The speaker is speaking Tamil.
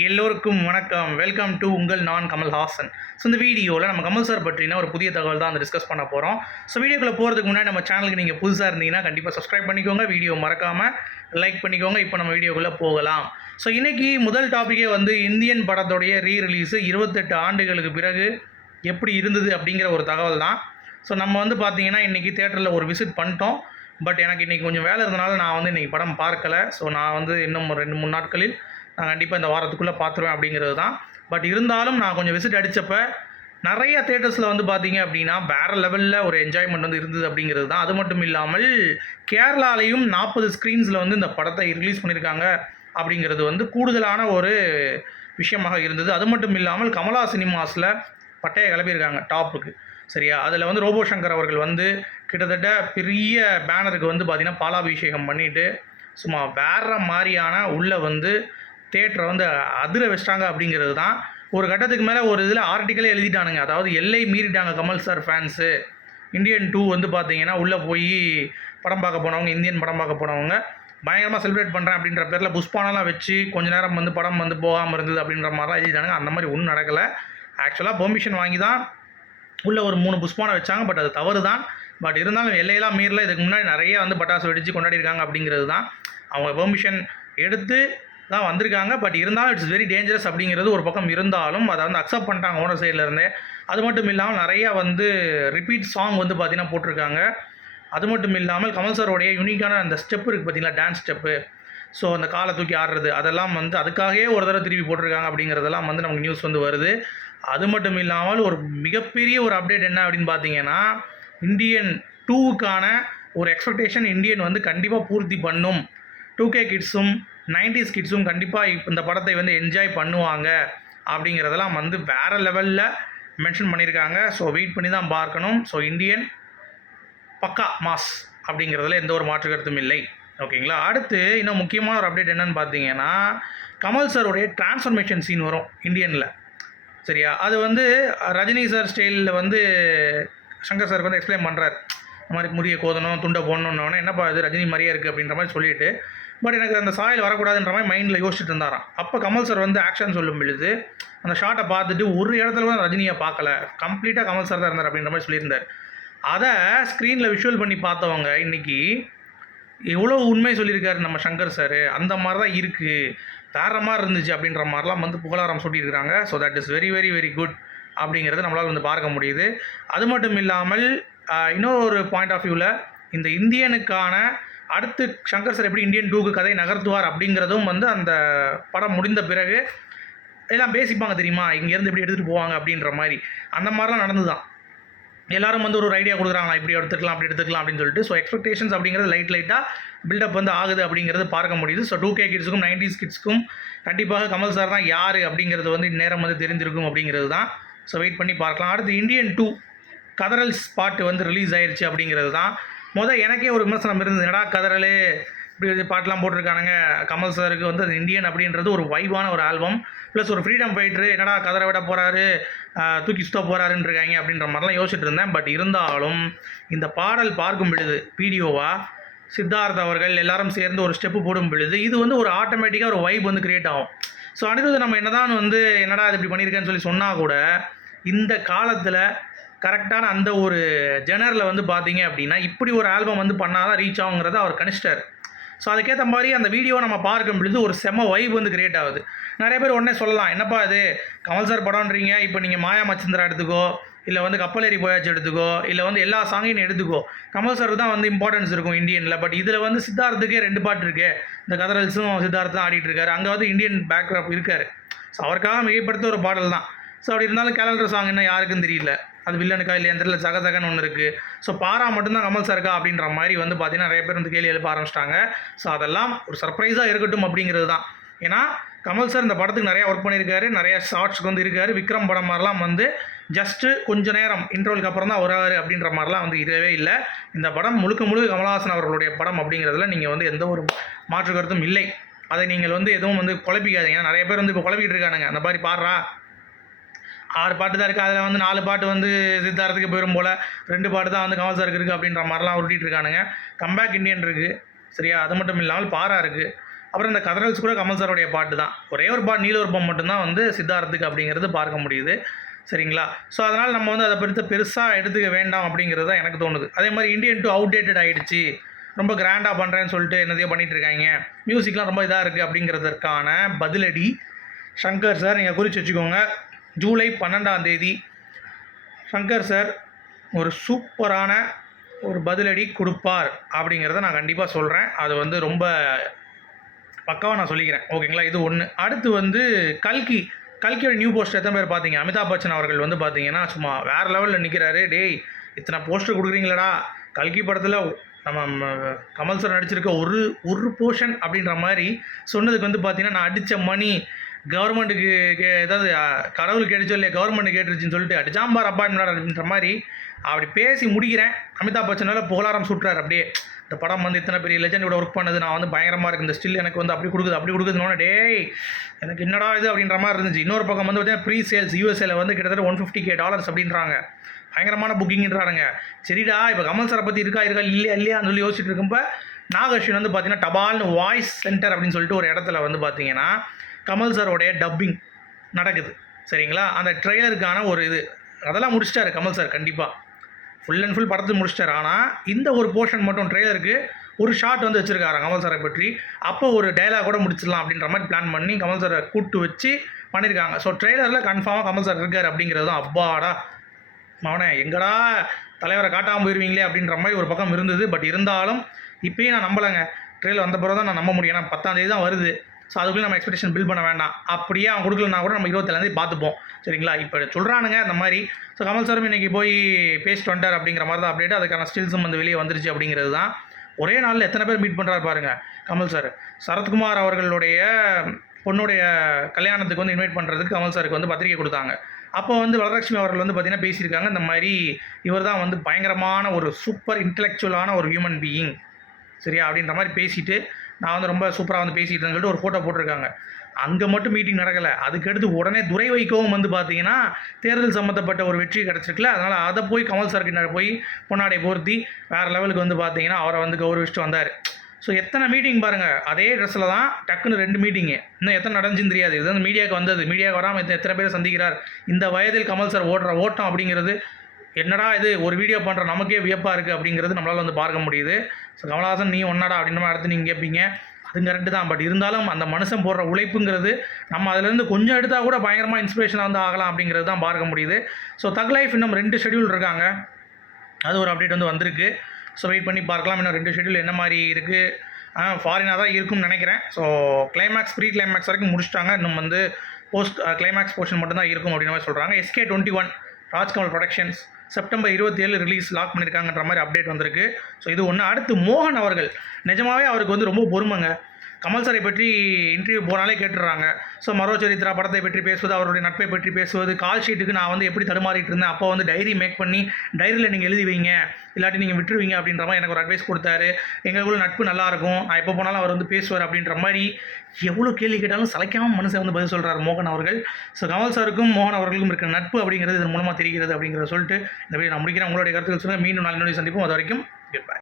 எல்லோருக்கும் வணக்கம். வெல்கம் டு உங்கள் நான் கமல் ஹாசன் ஸோ இந்த வீடியோவில் நம்ம கமல் சார் பற்றின ஒரு புதிய தகவல் தான் அந்த டிஸ்கஸ் பண்ண போகிறோம் ஸோ வீடியோக்குள்ளே போகிறதுக்கு முன்னாடி நம்ம சேனலுக்கு நீங்கள் புதுசாக இருந்தீங்கன்னா கண்டிப்பாக சப்ஸ்கிரைப் பண்ணிக்கோங்க. வீடியோ மறக்காமல் லைக் பண்ணிக்கோங்க. இப்போ நம்ம வீடியோக்குள்ளே போகலாம். ஸோ இன்றைக்கி முதல் டாப்பிக்கே வந்து இந்தியன் படத்தோடைய ரீ ரிலீஸு இருபத்தெட்டு ஆண்டுகளுக்கு பிறகு எப்படி இருந்தது அப்படிங்கிற ஒரு தகவல் தான். ஸோ நம்ம வந்து பார்த்தீங்கன்னா இன்றைக்கி தேட்டரில் ஒரு விசிட் பண்ணிட்டோம். பட் எனக்கு இன்றைக்கி கொஞ்சம் வேலை இருந்தனால நான் வந்து இன்றைக்கி படம் பார்க்கலை. ஸோ நான் வந்து இன்னும் ஒரு ரெண்டு மூணு நாட்களில் நான் கண்டிப்பாக இந்த வாரத்துக்குள்ளே பார்த்துருவேன் அப்படிங்கிறது தான். பட் இருந்தாலும் நான் கொஞ்சம் விசிட் அடித்தப்போ நிறைய தேட்டர்ஸில் வந்து பார்த்தீங்க அப்படின்னா வேறு லெவலில் ஒரு என்ஜாய்மெண்ட் வந்து இருந்தது அப்படிங்கிறது தான். அது மட்டும் இல்லாமல் கேரளாலையும் நாற்பது ஸ்க்ரீன்ஸில் வந்து இந்த படத்தை ரிலீஸ் பண்ணியிருக்காங்க அப்படிங்கிறது வந்து கூடுதலான ஒரு விஷயமாக இருந்தது. அது மட்டும் இல்லாமல் கமலா சினிமாஸில் பட்டையை கிளப்பியிருக்காங்க டாப்புக்கு. சரியா? அதில் வந்து ரோபோ சங்கர் அவர்கள் வந்து கிட்டத்தட்ட பெரிய பேனருக்கு வந்து பார்த்திங்கன்னா பாலாபிஷேகம் பண்ணிவிட்டு சும்மா வேற மாதிரியான உள்ளே வந்து தேட்டரை வந்து அதிர வச்சிட்டாங்க அப்படிங்கிறது தான் ஒரு கட்டத்துக்கு மேலே ஒரு இதில் ஆர்டிக்கலே எழுதிட்டானுங்க. அதாவது எல்லை மீறிட்டாங்க Kamal sir fans Indian two வந்து பார்த்தீங்கன்னா உள்ளே போய் படம் பார்க்க போனவங்க இந்தியன் படம் பார்க்க போனவங்க பயங்கரமாக செலிப்ரேட் பண்ணுறேன் அப்படின்ற பேரில் புஷ்பானெல்லாம் வச்சு கொஞ்ச நேரம் வந்து படம் வந்து போகாமல் இருந்தது அப்படின்ற மாதிரிலாம் எழுதிட்டானுங்க. அந்த மாதிரி ஒன்றும் நடக்கலை. ஆக்சுவலாக பெர்மிஷன் வாங்கி தான் உள்ளே ஒரு மூணு புஷ்பானை வச்சாங்க. பட் அது தவறு தான் பட் இருந்தாலும் எல்லையெல்லாம் மீறல. இதுக்கு முன்னாடி நிறைய வந்து பட்டாசு வெடித்து கொண்டாடிருக்காங்க அப்படிங்கிறது தான். அவங்க பெர்மிஷன் எடுத்து தான் வந்திருக்காங்க. பட் இருந்தாலும் இட்ஸ் வெரி டேஞ்சரஸ் அப்படிங்கிறது ஒரு பக்கம் இருந்தாலும் அதை வந்து அக்செப்ட் பண்ணிட்டாங்க ஓனர் சைட்லேருந்தே அது மட்டும் இல்லாமல் நிறையா வந்து ரிப்பீட் சாங் வந்து பார்த்தீங்கன்னா போட்டிருக்காங்க. அது மட்டும் இல்லாமல் கமல் சாரோடைய யூனிக்கான அந்த ஸ்டெப் இருக்குது பார்த்தீங்களா டான்ஸ் ஸ்டெப்பு ஸோ அந்த காலை தூக்கி ஆடுறது அதெல்லாம் வந்து அதுக்காகவே ஒரு தடவை திருப்பி போட்டிருக்காங்க அப்படிங்கிறதெல்லாம் வந்து நமக்கு நியூஸ் வந்து வருது. அது மட்டும் இல்லாமல் ஒரு மிகப்பெரிய ஒரு அப்டேட் என்ன அப்படின்னு பார்த்தீங்கன்னா இந்தியன் டூவுக்கான ஒரு எக்ஸ்பெக்டேஷன் இந்தியன் வந்து கண்டிப்பாக பூர்த்தி பண்ணும். டூ கே கிட்ஸும் நைன்டிஸ் கிட்ஸும் கண்டிப்பாக இந்த படத்தை வந்து என்ஜாய் பண்ணுவாங்க அப்படிங்கிறதெல்லாம் வந்து வேறு லெவலில் மென்ஷன் பண்ணியிருக்காங்க. ஸோ வெயிட் பண்ணி தான் பார்க்கணும். ஸோ இந்தியன் பக்கா மாஸ் அப்படிங்கிறதுல எந்த ஒரு மாற்று கருத்தும் இல்லை. ஓகேங்களா? அடுத்து இன்னும் முக்கியமான ஒரு அப்டேட் என்னென்னு பார்த்தீங்கன்னா கமல் சாருடைய டிரான்ஸ்ஃபர்மேஷன் சீன் வரும் இந்தியனில் சரியா? அது வந்து ரஜினி சார் ஸ்டைலில் வந்து சங்கர் சாருக்கு வந்து எக்ஸ்பிளைன் பண்ணுறாரு மாதிரி முடிய கோதணும் துண்டை போடணுன்னொன்னே என்னப்பா இது ரஜினி மாதிரியே இருக்குது அப்படின்ற மாதிரி சொல்லிட்டு பட் எனக்கு அந்த சாயல் வரக்கூடாதுன்ற மாதிரி மைண்டில் யோசிச்சுட்டு இருந்தாராம். அப்போ கமல் சார் வந்து ஆக்ஷன் சொல்லும் பொழுது அந்த ஷாட்டை பார்த்துட்டு ஒரு இடத்துல கூட ரஜினியை பார்க்கல. கம்ப்ளீட்டாக கமல் சார் தான் இருந்தார் அப்படின்ற மாதிரி சொல்லியிருந்தார். அதை ஸ்க்ரீனில் விஷுவல் பண்ணி பார்த்தவங்க இன்றைக்கி எவ்வளோ உண்மை சொல்லியிருக்காரு நம்ம சங்கர் சார் அந்த மாதிரி தான் இருக்குது வேற மாதிரி இருந்துச்சு அப்படின்ற மாதிரிலாம் வந்து புகழாரம் சொல்லியிருக்கிறாங்க so that is very very very good அப்படிங்கிறத நம்மளால் வந்து பார்க்க முடியுது. அது மட்டும் இல்லாமல் இன்னொரு பாயிண்ட் ஆஃப் வியூவில் இந்த இந்தியனுக்கான அடுத்து சங்கர் சார் எப்படி இந்தியன் டூக்கு கதை நகர்த்துவார் அப்படிங்கிறதும் வந்து அந்த படம் முடிந்த பிறகு எல்லாம் பேசிப்பாங்க தெரியுமா? இங்கேருந்து எப்படி எடுத்துகிட்டு போவாங்க அப்படின்ற மாதிரி. அந்த மாதிரிலாம் நடந்து தான் எல்லாரும் வந்து ஒரு ஐடியா கொடுக்குறாங்களா இப்படி எடுத்துக்கலாம் அப்படி எடுத்துக்கலாம் அப்படின்னு சொல்லிட்டு. ஸோ எக்ஸ்பெக்டேஷன்ஸ் அப்படிங்கிறது லைட் லைட்டாக பில்டப் வந்து ஆகுது அப்படிங்கிறது பார்க்க முடியுது. ஸோ டூ கே கிட்ஸுக்கும் நைன்டிஸ் கிட்ஸ்க்கும் கண்டிப்பாக கமல் சார் தான் யார் அப்படிங்கிறது வந்து இந்நேரம் வந்து தெரிஞ்சிருக்கும் அப்படிங்கிறது தான். ஸோ வெயிட் பண்ணி பார்க்கலாம். அடுத்து இந்தியன் டூ கதறல் பாட்டு வந்து ரிலீஸ் ஆயிடுச்சு அப்படிங்கிறது தான். மொதல் எனக்கே ஒரு விமர்சனம் இருந்தது. என்னடா கதறலே? இப்படி பாட்டெலாம் போட்டிருக்கானுங்க. கமல் சாருக்கு வந்து அது இந்தியன் அப்படின்றது ஒரு வைவான ஒரு ஆல்பம் ப்ளஸ் ஒரு ஃப்ரீடம் ஃபைட்ரு என்னடா கதரை விட போகிறாரு தூக்கி சுத்த போகிறாருன்னு இருக்காங்க அப்படின்ற மாதிரிலாம் யோசிச்சுட்டு இருந்தேன். பட் இருந்தாலும் இந்த பாடல் பார்க்கும் பொழுது வீடியோவாக சித்தார்த் அவர்கள் எல்லாரும் சேர்ந்து ஒரு ஸ்டெப்பு போடும் பொழுது இது வந்து ஒரு ஆட்டோமேட்டிக்காக ஒரு வைப் வந்து கிரியேட் ஆகும். ஸோ அனிருத் நம்ம என்னதான் வந்து என்னடா இது இப்படி பண்ணியிருக்கேன்னு சொல்லி சொன்னால் கூட இந்த காலத்தில் கரெக்டான அந்த ஒரு ஜெனரில் வந்து பார்த்தீங்க அப்படின்னா இப்படி ஒரு ஆல்பம் வந்து பண்ணால் தான் ரீச் ஆகுங்கிறத அவர் கணிச்சிட்டார். ஸோ அதுக்கேற்ற மாதிரி அந்த வீடியோ நம்ம பார்க்கும் பொழுது ஒரு செம வைப் வந்து கிரியேட் ஆகுது. நிறைய பேர் உடனே சொல்லலாம் என்னப்பா இது? கமல் சார் படம்ன்றீங்க. இப்போ நீங்கள் மாயா மச்சந்திரா எடுத்துக்கோ இல்லை வந்து கப்பலேரி போயாச்சு எடுத்துக்கோ இல்லை வந்து எல்லா சாங்கையும் எடுத்துக்கோ. கமல் சார் தான் வந்து இம்பார்ட்டன்ஸ் இருக்கும் இந்தியனில் பட் இதில் வந்து சித்தார்த்துக்கே ரெண்டு பாட்டு இருக்கு. இந்த கதரல்ஸும் சித்தார்த்து தான் ஆடிட்டு இருக்காரு. அங்கே வந்து இந்தியன் பேக்ராப் இருக்காரு. ஸோ அவருக்காக மிகப்படுத்த ஒரு பாடல் தான் ஸோ அப்படி இருந்தாலும் கேலண்டர் சாங் என்ன யாருக்கும் தெரியல. அது வில்லனுக்கா இல்லையா தெரியல ஜக ஜகன்னு ஒன்று இருக்குது ஸோ பாரா மட்டும்தான் கமல் சாருக்கா அப்படின்ற மாதிரி வந்து பார்த்தீங்கன்னா நிறைய பேர் வந்து கேள்வி எழுப்ப ஆரம்பிச்சிட்டாங்க. ஸோ அதெல்லாம் ஒரு சர்ப்ரைஸாக இருக்கட்டும் அப்படிங்கிறது தான். ஏன்னா கமல் சார் இந்த படத்துக்கு நிறையா ஒர்க் பண்ணியிருக்காரு நிறைய ஷார்ட்ஸ்க்கு வந்து இருக்கார். விக்ரம் படம் மாதிரிலாம் வந்து ஜஸ்ட்டு கொஞ்ச நேரம் இன்டர்வலுக்கு அப்புறம் தான் வருவார் அப்படின்ற மாதிரிலாம் வந்து இருக்கவே இல்லை. இந்த படம் முழுக்க முழுக்க கமல்ஹாசன் அவர்களுடைய படம் அப்படிங்கிறதுல நீங்கள் வந்து எந்த ஒரு மாற்று கருத்தும் இல்லை. அதை நீங்கள் வந்து எதுவும் வந்து குழப்பிக்காதீங்க. ஏன்னா நிறைய பேர் வந்து இப்போ குழப்பிட்டு இருக்கானுங்க. அந்த மாதிரி பாடுறா. ஆறு பாட்டு தான் இருக்குது அதில் வந்து நாலு பாட்டு வந்து சித்தார்த்துக்கு போயிடும் போல். ரெண்டு பாட்டு தான் வந்து கமல் சாருக்கு இருக்குது அப்படின்ற மாதிரிலாம் உருட்டிகிட்டு இருக்கானுங்க. கம்பேக் இண்டியன் இருக்குது சரியா? அது மட்டும் இல்லாமல் பாரா இருக்குது அப்புறம் இந்த கதரல்ஸ் கூட கமல் சாரோடைய பாட்டு தான். ஒரே ஒரு பாட்டு நீலவர்பம் மட்டும்தான் வந்து சித்தார்த்துக்கு அப்படிங்கிறது பார்க்க முடியுது. சரிங்களா? ஸோ அதனால் நம்ம வந்து அதை பற்றி பெருசாக எடுத்துக்க வேண்டாம் அப்படிங்கிறது தான் எனக்கு தோணுது. அதே மாதிரி இந்தியன் டூ அவுடேட்டட் ஆகிடுச்சு ரொம்ப கிராண்டாக பண்ணுறேன்னு சொல்லிட்டு என்னதையோ பண்ணிட்டு இருக்காங்க. மியூசிக்லாம் ரொம்ப இதாக இருக்குது அப்படிங்கிறதுக்கான பதிலடி. சங்கர் சார் நீங்கள் குறித்து வச்சுக்கோங்க. ஜூலை பன்னெண்டாம் தேதி சங்கர் சார் ஒரு சூப்பரான ஒரு பதிலடி கொடுப்பார் அப்படிங்கிறத நான் கண்டிப்பாக சொல்கிறேன் அது வந்து ரொம்ப பக்காவாக நான் சொல்லிக்கிறேன். ஓகேங்களா? இது ஒன்று அடுத்து வந்து கல்கி கல்கியோட நியூ போஸ்டர் எத்தனை பேர் பார்த்தீங்க? அமிதாப் பச்சன் அவர்கள் வந்து பார்த்தீங்கன்னா சும்மா வேறு லெவலில் நிற்கிறாரு டேய் இத்தனை போஸ்டர் கொடுக்குறீங்களடா. கல்கி படத்தில் நம்ம கமல் சார் நடிச்சிருக்க ஒரு ஒரு போர்ஷன் அப்படின்ற மாதிரி சொன்னதுக்கு வந்து பார்த்தீங்கன்னா நான் அடித்த மணி கவர்மெண்ட்டுக்கு கே ஏதாவது கடவுள் கேட்டுச்சோ இல்லையா கவர்மெண்ட் கேட்டுருச்சுன்னு சொல்லிட்டு அடிச்சாம்பார் அப்பாயின்மெண்ட் அப்படின்ற மாதிரி அப்படி பேசி முடிக்கிறேன். அமிதாப் பச்சனால் புகழாரம் சுட்டுறாரு அப்படியே. இந்த படம் வந்து இத்தனை பெரிய லெஜண்டோட ஒர்க் பண்ணது நான் வந்து பயங்கரமாக இருக்கு. இந்த ஸ்டில் எனக்கு வந்து அப்படி கொடுக்குது அப்படி கொடுக்குதுன்னு டேய் எனக்கு என்னடா இது அப்படின்ற மாதிரி இருந்துச்சு. இன்னொரு பக்கம் வந்து பார்த்தீங்கன்னா ப்ரீ சேல்ஸ் யூஎஸ்ஏல வந்து கிட்டத்தட்ட ஒன் ஃபிஃப்டி கே டாலர்ஸ் அப்படின்றாங்க. பயங்கரமான புக்கிங்ன்றாருங்க சரிடா இப்போ கமல் சாரை பற்றி இருக்கா இருக்கா இல்லையா இல்லையான்னு சொல்லி யோசிச்சுட்டு இருக்கும்ப நாகர்ஷின் வந்து பார்த்தீங்கன்னா டபால்னு வாய்ஸ் சென்டர் அப்படின்னு சொல்லிட்டு ஒரு இடத்துல வந்து பார்த்தீங்கன்னா கமல் சாரோடைய டப்பிங் நடக்குது. சரிங்களா? அந்த ட்ரெய்லருக்கான ஒரு இது. அதெல்லாம் முடிச்சிட்டாரு கமல் சார் கண்டிப்பாக ஃபுல் அண்ட் ஃபுல் படத்தை முடிச்சிட்டாரு. ஆனால் இந்த ஒரு போர்ஷன் மட்டும் ட்ரெய்லருக்கு ஒரு ஷாட் வந்து வச்சுருக்காரு கமல் சாரை பற்றி. அப்போ ஒரு டைலாக் கூட முடிச்சிடலாம் அப்படின்ற மாதிரி பிளான் பண்ணி கமல் சாரை கூப்பிட்டு வச்சு பண்ணியிருக்காங்க ஸோ ட்ரெய்லரில் கன்ஃபார்மாக கமல் சார் இருக்கார் அப்படிங்கிறது தான் அப்பாடா. அவனே எங்கடா தலைவரை காட்டாமல் போயிருவீங்களே அப்படின்ற மாதிரி ஒரு பக்கம் இருந்தது. பட் இருந்தாலும் இப்பயும் நான் நம்பலைங்க. ட்ரெயிலர் வந்த பிறகு தான் நான் நம்ப முடியும். ஏன்னா பத்தாம் தேதி தான் வருது. ஸோ அதுக்குள்ளே நம்ம எக்ஸ்பெக்டேஷன் பில் பண்ண வேண்டாம். அப்படியே அவன் கொடுக்கலனா கூட நம்ம இருபத்தேழாந்தேதி பார்த்துப்போம். சரிங்களா? இப்போ சொல்கிறானுங்க இந்த மாதிரி. ஸோ கமல் சாரும் இன்னைக்கு போய் பேசிட்டு வந்துட்டார் அப்படிங்கிற மாதிரி தான் அப்டேட் அதுக்கான ஸ்டில்ஸும் வந்து வெளியே வந்துருச்சு அப்படிங்கிறது தான். ஒரே நாளில் எத்தனை பேர் மீட் பண்ணுறாரு பாருங்கள் கமல் சார் சரத்குமார் அவர்களுடைய பொண்ணுடைய கல்யாணத்துக்கு வந்து இன்வைட் பண்ணுறதுக்கு கமல் சாருக்கு வந்து பத்திரிக்கை கொடுத்தாங்க. அப்போ வந்து வரலட்சுமி அவர்கள் வந்து பார்த்திங்கன்னா பேசியிருக்காங்க. இந்த மாதிரி இவர் தான் வந்து பயங்கரமான ஒரு சூப்பர் இன்டெலெக்சுவலான ஒரு ஹியூமன் பீயிங் சரியா? அப்படின்ற மாதிரி பேசிட்டு நான் வந்து ரொம்ப சூப்பராக வந்து பேசிட்டேன்னு சொல்லிட்டு ஒரு ஃபோட்டோ போட்டிருக்காங்க. அங்கே மட்டும் மீட்டிங் நடக்கலை. அதுக்கடுத்து உடனே துரை வைக்கவும் வந்து பார்த்தீங்கன்னா தேர்தல் சம்மந்தப்பட்ட ஒரு வெற்றி கிடச்சிருக்குல அதனால் அதை போய் கமல் சார்கிட்ட போய் பொன்னாடை போர்த்தி வேறு லெவலுக்கு வந்து பார்த்தீங்கன்னா அவரை வந்து கௌரவிச்சுட்டு வந்தார். ஸோ எத்தனை மீட்டிங் பாருங்கள் அதே ட்ரெஸ்ஸில் தான் டக்குன்னு ரெண்டு மீட்டிங்கு இன்னும் எத்தனை நடந்துச்சுன்னு தெரியாது. இது வந்து மீடியாவுக்கு வந்தது. மீடியாவுக்கு வராமல் எத்தனை எத்தனை பேர் சந்திக்கிறார்? இந்த வயதில் கமல் சார் ஓடுற ஓட்டம் அப்படிங்கிறது என்னடா இது? ஒரு வீடியோ பண்ணுற நமக்கே வியப்பாக இருக்குது அப்படிங்கிறது நம்மளால் வந்து பார்க்க முடியுது. ஸோ கமலஹாசன் நீ ஒன்னாடா அப்படின்ற மாதிரி அடுத்து நீங்கள் கேட்பீங்க அதுவும் கரெக்டு தான். பட் இருந்தாலும் அந்த மனுஷன் போடுற உழைப்புங்கிறது நம்ம அதுலேருந்து கொஞ்சம் எடுத்தால் கூட பயங்கரமாக இன்ஸ்பிரேஷனாக வந்து ஆகலாம் அப்படிங்கிறது தான் பார்க்க முடியுது. ஸோ தக் லைஃப் இன்னும் ரெண்டு ஷெட்யூல் இருக்காங்க. அது ஒரு அப்டேட் வந்து வந்திருக்கு. ஸோ வெயிட் பண்ணி பார்க்கலாம். இன்னும் ரெண்டு ஷெட்யூல் என்ன மாதிரி இருக்குது ஃபாரினாக தான் இருக்கும்னு நினைக்கிறேன். ஸோ கிளைமேக்ஸ் ப்ரீ கிளைமேக்ஸ் வரைக்கும் முடிச்சிட்டாங்க. இன்னும் வந்து போஸ்ட் கிளைமேக்ஸ் போர்ஷன் மட்டும்தான் இருக்கும் அப்படின்ற மாதிரி சொல்கிறாங்க SK twenty one Rajkamal productions September இருபத்தி ஏழு ரிலீஸ் லாக் பண்ணியிருக்காங்கன்ற மாதிரி அப்டேட் வந்திருக்கு. ஸோ இது ஒன்று அடுத்து மோகன் அவர்கள். நிஜமாவே அவருக்கு வந்து ரொம்ப பொறுமைங்க. கமல் சாரை பற்றி இன்டர்வியூ போனாலே கேட்டுடுறாங்க. ஸோ மரோ சரித்ரா படத்தை பற்றி பேசுவது அவருடைய நட்பை பற்றி பேசுவது கால் ஷீட்டுக்கு நான் வந்து எப்படி தடுமாறிட்டு இருந்தேன் அப்போ வந்து டைரி மேக் பண்ணி டைரியில் நீங்கள் எழுதி வைங்க இல்லாட்டி நீங்கள் விட்டுருவீங்க அப்படின்ற மாதிரி எனக்கு ஒரு அட்வைஸ் கொடுத்தாரு. எங்களுக்குள்ள நட்பு நல்லாயிருக்கும் நான் எப்போ போனாலும் அவர் வந்து பேசுவார் அப்படின்ற மாதிரி எவ்வளோ கேள்வி கேட்டாலும் சலைக்காமல் மனுஷன் வந்து பதில் சொல்கிறார் மோகன் அவர்கள். ஸோ கமல் சாருக்கும் மோகன் அவர்களுக்கும் இருக்கிற நட்பு அப்படிங்கிறது இதன் மூலமாக தெரிகிறது அப்படிங்கிறத சொல்லிட்டு இந்த வீடியோ நான் முடிக்கிறேன். உங்களுடைய கருத்துக்கள் சொல்லுங்கள் மீண்டும் நாளினுடைய சந்திப்போம். அது வரைக்கும் குட் பை